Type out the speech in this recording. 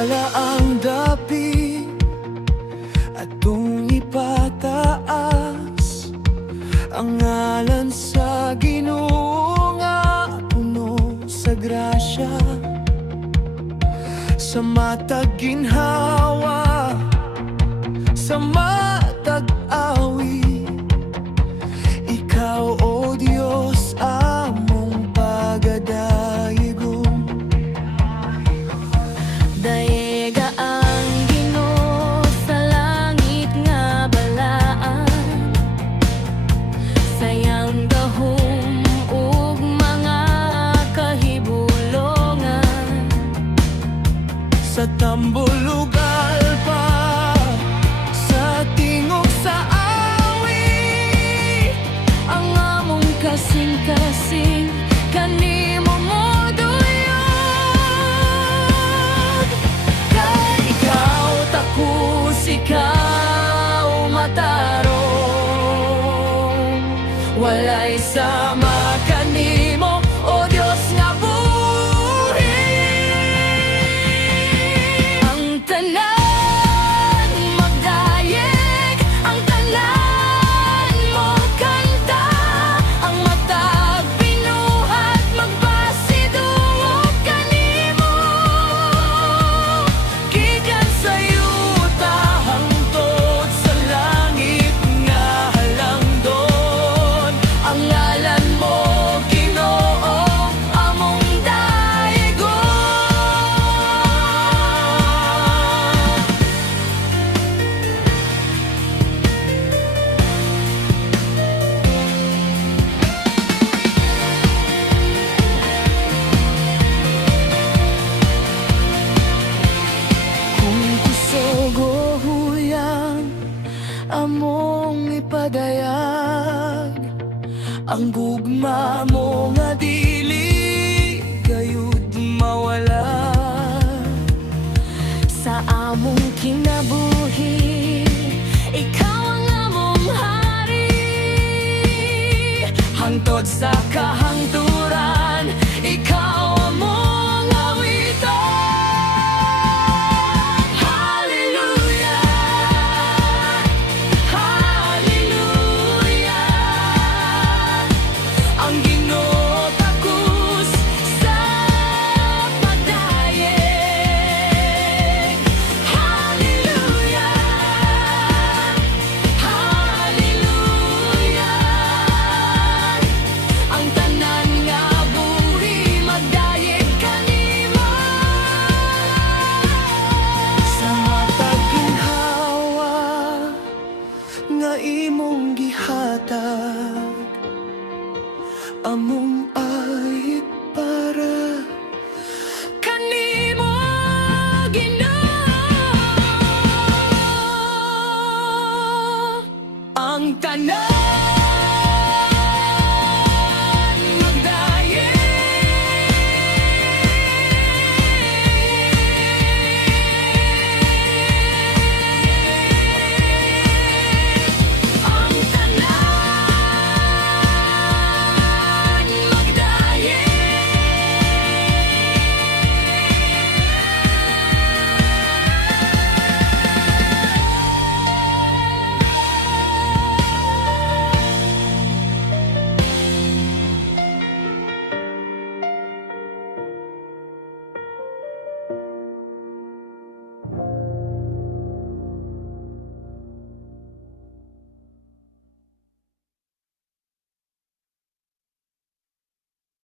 Sala ang dapi atong ipataas ang ngalan sa Ginoo nga puno sa grasya, sa matag ginhawa, sa matag awi. Ikaw, O Diyos, among pagadayegom. Dayega ang Ginoo sa langit nga balaan, sayang gahom ug mga kahibulongan. Sa tambulugal pa, sa tingog sa awi, Ang among kasing-kasing kanimo mo duyog. kay ikaw takus, ikaw matarong. Walay sama kanimo, O Diyos nga buhi. Ang tanan magdayeg, ang tanan mo kanta, ang matag binuhat magpasidungog kanimo. Gikan sa yuta hangtod sa langit nga halangdon, ang ngalan mo Ginoo among daigom. Kung kusog o huyang among ipadayag, ang gugma mo nga dili gayud mawala. Sa among kinabuhi, ikaw ang among hari. Hangtod sa kahangtod